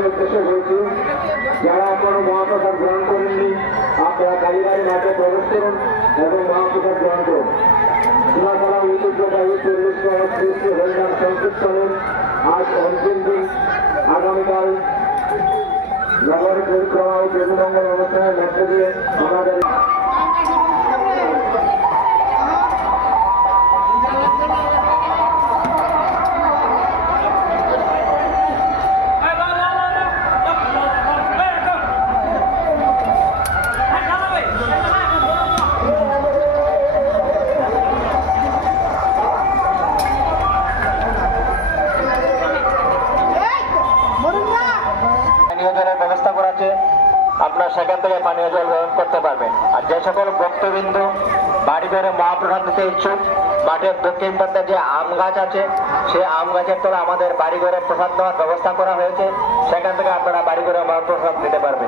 নির্দেশে বলছি, যারা এখনো মহাপ্রসাদ গ্রহণ করেননি আপনারা কালীবাড়ি মাঠে প্রবেশ করুন এবং মহাপ্রসাদ গ্রহণ করুন। সোনাতলা ঐতিহ্যবাহী 40 হরিনাম সংকীর্তনের আজ অন্তিম দিন। আগামীকাল নগর পরিক্রমা ও বেদমঙ্গল অনুষ্ঠানের মধ্য দিয়ে আমাদের ব্যবস্থা করা আছে, আপনার সেখান থেকে পানীয় জল গ্রহণ করতে পারবেন। আর যে সকল ভক্তবৃন্দ বাড়ি ঘরে মহাপ্রসাদ দিতে ইচ্ছুক, মাঠের দক্ষিণ প্রান্তে যে আম গাছ আছে সেই আম গাছের তলা আমাদের বাড়ি ঘরে প্রসাদ দেওয়ার ব্যবস্থা করা হয়েছে, সেখান থেকে আপনারা বাড়ি ঘরে মহাপ্রসাদ দিতে পারবেন।